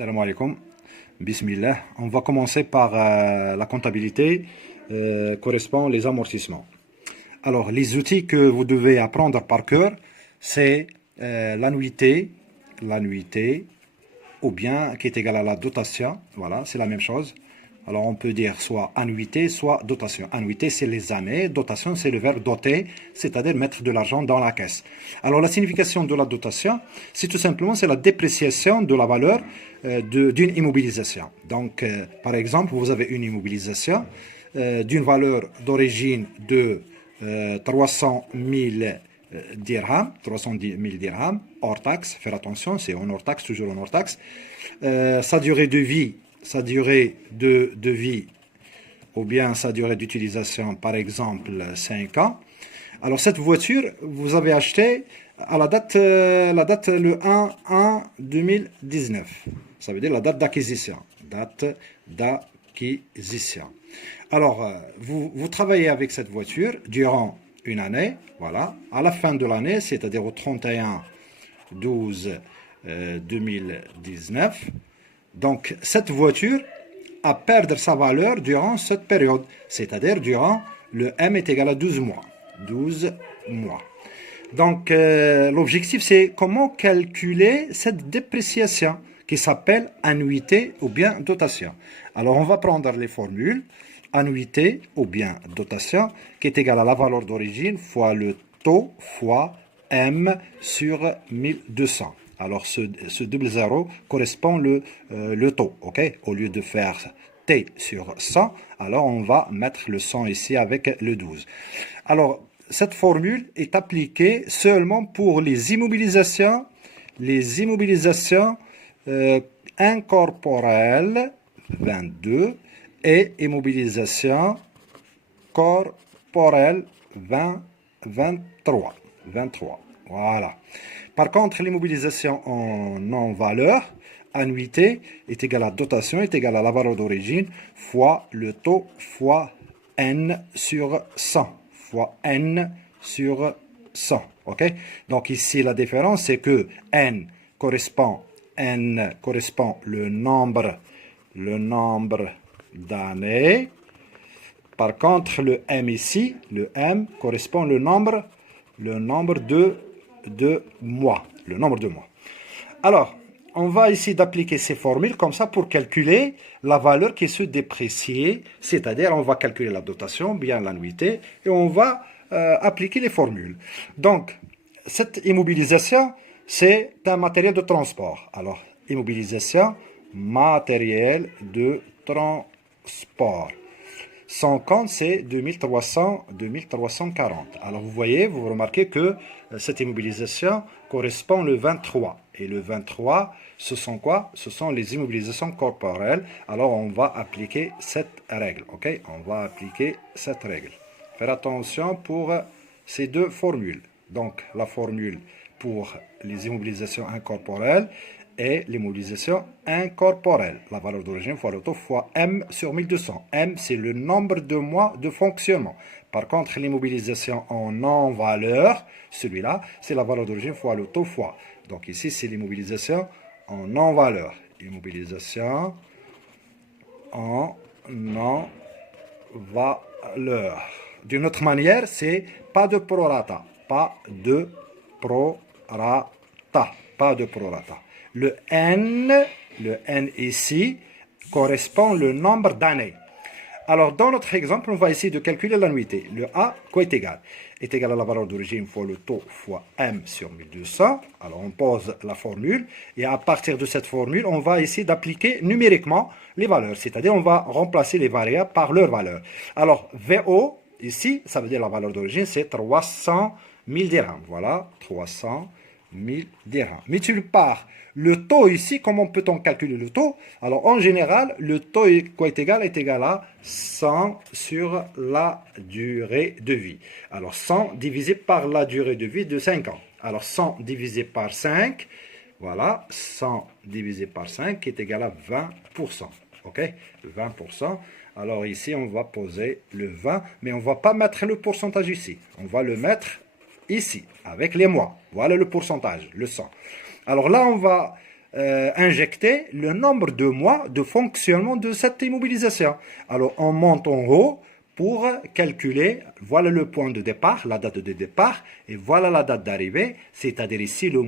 Salam alaikum. Bismillah. On va commencer par la comptabilité correspond les amortissements. Alors, les outils que vous devez apprendre par cœur, c'est l'annuité, ou bien qui est égale à la dotation. Voilà, c'est la même chose. Alors, on peut dire soit annuité, soit dotation. Annuité, c'est les années. Dotation, c'est le verbe doter, c'est-à-dire mettre de l'argent dans la caisse. Alors, la signification de la dotation, c'est tout simplement c'est la dépréciation de la valeur d'une immobilisation. Donc, par exemple, vous avez une immobilisation d'une valeur d'origine de 300 000 dirhams, 310 000 dirhams, hors taxe. Faire attention, c'est en hors taxe, toujours en hors taxe. Sa durée de vie, ou bien sa durée d'utilisation, par exemple 5 ans. Alors cette voiture, vous avez acheté à la date le 1/1/2019. Ça veut dire la date d'acquisition. Alors, vous travaillez avec cette voiture durant une année, voilà. À la fin de l'année, c'est-à-dire au 31/12/2019, donc cette voiture a perdu sa valeur durant cette période, c'est-à-dire durant le M est égal à 12 mois. 12 mois. Donc, l'objectif, c'est comment calculer cette dépréciation qui s'appelle annuité ou bien dotation. Alors, on va prendre les formules. Annuité ou bien dotation qui est égale à la valeur d'origine fois le taux fois M sur 1200. Alors, ce double zéro correspond le taux, ok? Au lieu de faire T sur 100, alors on va mettre le 100 ici avec le 12. Alors, cette formule est appliquée seulement pour les immobilisations incorporelles, 22, et immobilisation corporelle, 23. Voilà. Par contre, l'immobilisation en non-valeur, annuité, est égale à dotation, est égale à la valeur d'origine, fois le taux, fois N sur 100. Fois N sur 100. OK? Donc ici, la différence, c'est que N correspond le nombre d'années. Par contre, le M ici, le M correspond le nombre de mois. Le nombre de mois. Alors, on va ici d'appliquer ces formules comme ça pour calculer la valeur qui se déprécie, c'est-à-dire on va calculer la dotation, bien l'annuité, et on va appliquer les formules. Donc, cette immobilisation, c'est un matériel de transport. Alors, immobilisation, matériel de transport. Son compte, c'est 2340. Alors, vous voyez, vous remarquez que cette immobilisation correspond le 23. Et le 23, ce sont quoi? Ce sont les immobilisations corporelles. Alors, on va appliquer cette règle. OK? On va appliquer cette règle. Faire attention pour ces deux formules. Donc, la formule pour les immobilisations incorporelles et l'immobilisation incorporelle. La valeur d'origine fois le taux fois M sur 1200. M, c'est le nombre de mois de fonctionnement. Par contre, l'immobilisation en non-valeur, celui-là, c'est la valeur d'origine fois le taux fois. Donc ici, c'est l'immobilisation en non-valeur. Immobilisation en non-valeur. D'une autre manière, c'est pas de prorata. Pas de prorata. Le N ici, correspond le nombre d'années. Alors, dans notre exemple, on va essayer de calculer l'annuité. Le A, quoi est égal? Est égal à la valeur d'origine fois le taux fois M sur 1200. Alors, on pose la formule. Et à partir de cette formule, on va essayer d'appliquer numériquement les valeurs. C'est-à-dire, on va remplacer les variables par leurs valeurs. Alors, VO, ici, ça veut dire la valeur d'origine, c'est 300 000 dirhams. Voilà, 300 000 dirhams. Mais tu pars. Le taux ici, comment peut-on calculer le taux? Alors, en général, le taux est égal à 100 sur la durée de vie. Alors, 100 divisé par la durée de vie de 5 ans. Alors, 100 divisé par 5, voilà, 100 divisé par 5 est égal à 20%. OK? 20%. Alors, ici, on va poser le 20, mais on ne va pas mettre le pourcentage ici. On va le mettre ici, avec les mois. Voilà le pourcentage, le 100. Alors là, on va injecter le nombre de mois de fonctionnement de cette immobilisation. Alors, on monte en haut pour calculer, voilà le point de départ, la date de départ, et voilà la date d'arrivée, c'est-à-dire ici le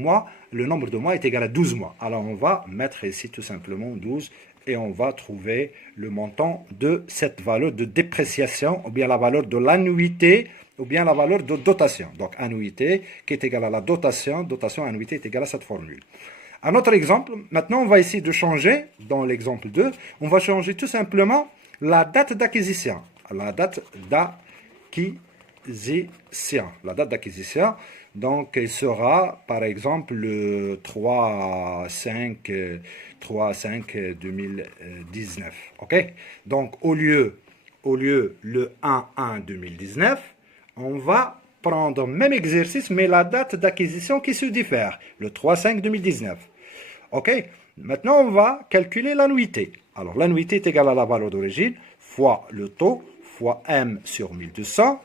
nombre de mois est égal à 12 mois. Alors, on va mettre ici tout simplement 12 et on va trouver le montant de cette valeur de dépréciation, ou bien la valeur de l'annuité, ou bien la valeur de dotation. Donc, annuité qui est égale à la dotation, dotation annuité est égale à cette formule. Un autre exemple, maintenant on va essayer de changer, dans l'exemple 2, on va changer tout simplement la date d'acquisition. La date d'acquisition. La date d'acquisition, donc, elle sera par exemple le 3-5-2019. OK? Donc, au lieu le 1-1-2019, on va prendre le même exercice, mais la date d'acquisition qui se diffère, le 3-5-2019. OK? Maintenant, on va calculer l'annuité. Alors, l'annuité est égale à la valeur d'origine fois le taux fois M sur 1200.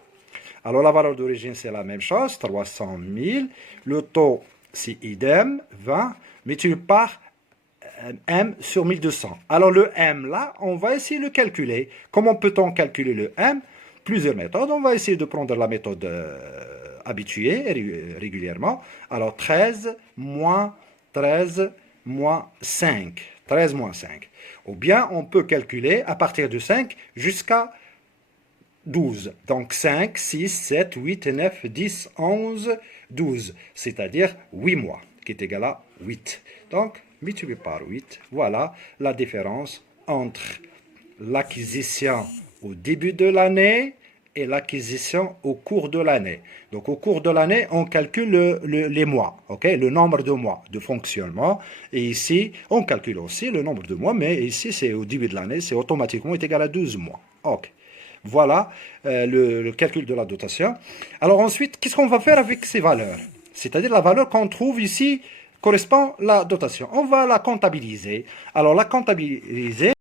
Alors, la valeur d'origine, c'est la même chose, 300 000. Le taux, c'est idem, 20, multiplié par M sur 1200. Alors, le M, là, on va essayer de le calculer. Comment peut-on calculer le M? Plusieurs méthodes. On va essayer de prendre la méthode habituée régulièrement. Alors, 13 moins 5. 13 moins 5. Ou bien, on peut calculer à partir de 5 jusqu'à 12. Donc 5, 6, 7, 8, 9, 10, 11, 12. C'est-à-dire 8 mois, qui est égal à 8. Donc, multiplié par 8, voilà la différence entre l'acquisition au début de l'année et l'acquisition au cours de l'année. Donc, au cours de l'année, on calcule les mois, okay? Le nombre de mois de fonctionnement. Et ici, on calcule aussi le nombre de mois, mais ici, c'est au début de l'année, c'est automatiquement égal à 12 mois. OK. Voilà le calcul de la dotation. Alors ensuite, qu'est-ce qu'on va faire avec ces valeurs? C'est-à-dire la valeur qu'on trouve ici correspond à la dotation. On va la comptabiliser. Alors la comptabiliser,